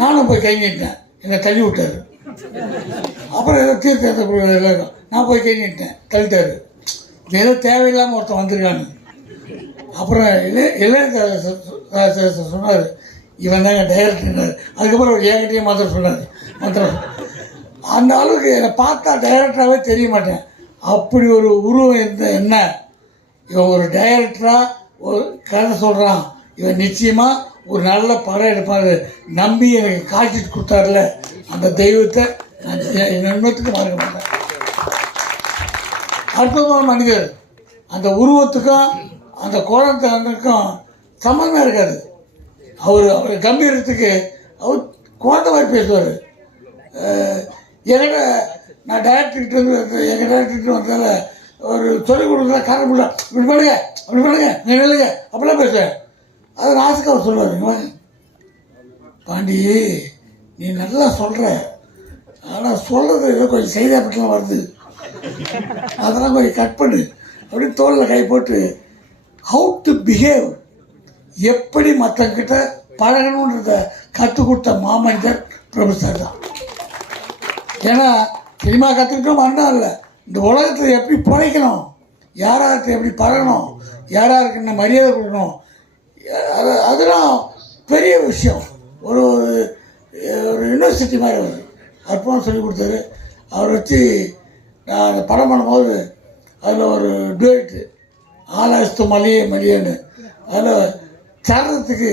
நானும் போய் கை நீட்டினேன், என்னை தள்ளி விட்டாரு. அப்புறம் ஏதோ தீர்த்தத்தை எல்லாருக்கும் நான் போய் கை நீட்டினேன், தள்ளிட்டாரு. ஏதோ தேவையில்லாமல் ஒருத்தன் வந்திருக்கான்னு. அப்புறம் இளைய சொன்னார், இவன் தாங்க டைரக்டர். அதுக்கப்புறம் ஒரு என்கிட்டயே மாத்திரம் சொன்னார். மாத்திரம் அந்த அளவுக்கு என்னை பார்த்தா டைரக்டராகவே தெரிய மாட்டேன். அப்படி ஒரு உருவம் இருந்த என்ன, இவன் ஒரு டைரக்டராக ஒரு கதை சொல்கிறான், இவன் நிச்சயமாக ஒரு நல்ல படம் எடுப்பார் நம்பி எனக்கு காட்சிட்டு கொடுத்தாருல, அந்த தெய்வத்தை நான் இன்னத்துக்கு மறக்க மாட்டேன். அற்புதமான மனிதர். அந்த உருவத்துக்கும் அந்த குழந்தைக்கும் சம்மந்தம் இருக்காது. அவர் கம்பீரத்துக்கு அவர் குழந்தை மாதிரி பேசுவார். என்கிட்ட நான் டைரக்டர்கிட்ட வந்து எங்கள் டைரக்டர்கிட்ட வந்தால ஒரு சொல்லிக் கொடுக்குற காரணம் இல்லை, இப்படி பண்ணுங்க அப்படி பண்ணுங்க நீ இல்லைங்க அப்படிலாம் பேசுவேன். அதை நாசுக்கு அவர் சொல்லுவார், பாண்டி நீ நல்லா சொல்கிற, ஆனால் சொல்கிறது ஏதோ கொஞ்சம் செய்தாப்பட்டெலாம் வருது, அதெல்லாம் கொஞ்சம் கட் பண்ணு அப்படின்னு தோளில் கை போட்டு ஹவு டு பிஹேவ், எப்படி மற்றவங்கிட்ட பழகணுன்றத கற்றுக் கொடுத்த மாமனிதர் பிரபு சார் தான். ஏன்னா சினிமா கற்றுக்கிட்டோம் அண்ணா இல்லை, இந்த உலகத்தில் எப்படி பிழைக்கணும், யாராருக்கு எப்படி பழகணும், யாராருக்கு என்ன மரியாதை கொடுக்கணும், அதெல்லாம் பெரிய விஷயம். ஒரு ஒரு யூனிவர்சிட்டி மாதிரி அவர் அற்புதம் சொல்லி கொடுத்தாரு. அவர் வச்சு நான் அந்த படம் பண்ணும்போது அதில் ஒரு டூயட்டு ஆலாஸ்து மலியே மலியன்னு, அதில் சரணத்துக்கு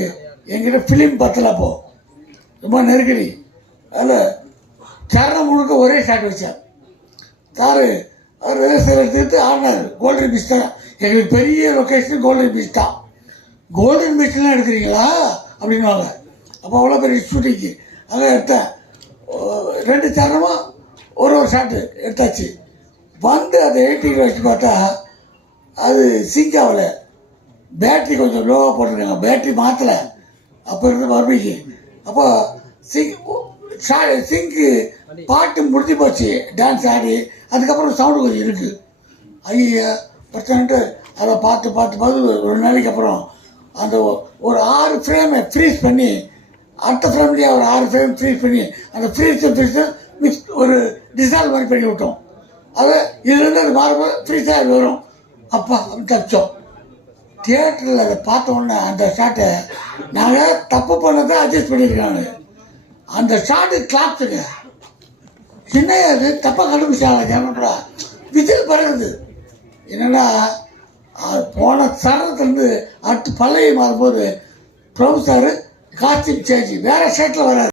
எங்கிட்ட ஃபிலிம் பத்தலை, அப்போ ரொம்ப நெருக்கடி. அதில் சரணம் முழுக்க ஒரே ஷாட் வச்சார் சார். அவர் வேலையில் எடுத்துக்கிட்டு ஆடினார். கோல்டன் பீச் தான் எங்களுக்கு பெரிய லொக்கேஷன், கோல்டன் பீச் தான். கோல்டன் பீச்லாம் எடுக்கிறீங்களா அப்படின்வாங்க. அப்போ அவ்வளோ பெரிய ஷூட்டிங்கு அங்கே எடுத்தேன். 2 சரணமாக ஒரு ஷாட்டு எடுத்தாச்சு. வந்து அதை எடிட்டிங்கில் வச்சு பார்த்தா அது சிங்க் ஆகலை, பேட்ரி கொஞ்சம் லோவாக போட்டிருக்காங்க, பேட்ரி மாற்றலை. அப்போ இருந்து மறுபடிக்கு அப்போ சிங்க்கு பாட்டு முடிஞ்சு போச்சு, டான்ஸ் ஆடி அதுக்கப்புறம் சவுண்டு கொஞ்சம் இருக்குது. ஐயா பிரச்சனைட்டு அதை பார்த்து ஒரு நாளைக்கு அப்புறம் அந்த ஒரு 6 ஃப்ரேமை ஃப்ரீஸ் பண்ணி அடுத்த ஃப்ரேம்லேயே ஒரு 6 ஃப்ரேம் ஃப்ரீஸ் பண்ணி அந்த ஃப்ரீஸை மிக்ஸ் ஒரு டிசால்வ் மாதிரி பண்ணி விட்டோம். அதை இதுலேருந்து அது மாறும்போது ஃப்ரீஸாக வரும். அப்பா அப்படின்னு தப்பிச்சோம். தியேட்டரில் அதை பார்த்த உடனே அந்த ஷாட்டை நாங்கள் தப்பு பண்ணதை அட்ஜஸ்ட் பண்ணியிருக்காங்க. அந்த ஷாட்டு கிளாப்ஸுங்க சின்ன அது தப்பாக கண்டுபிடிச்சாங்க ஜனப்படா விஜய் பறகுது. என்னென்னா போன சரணத்துலேருந்து அடுத்து பழைய மாறும்போது பிரபு சார் காஸ்டியூம் சேஞ்சு வேறு ஷர்ட்டில் வராது.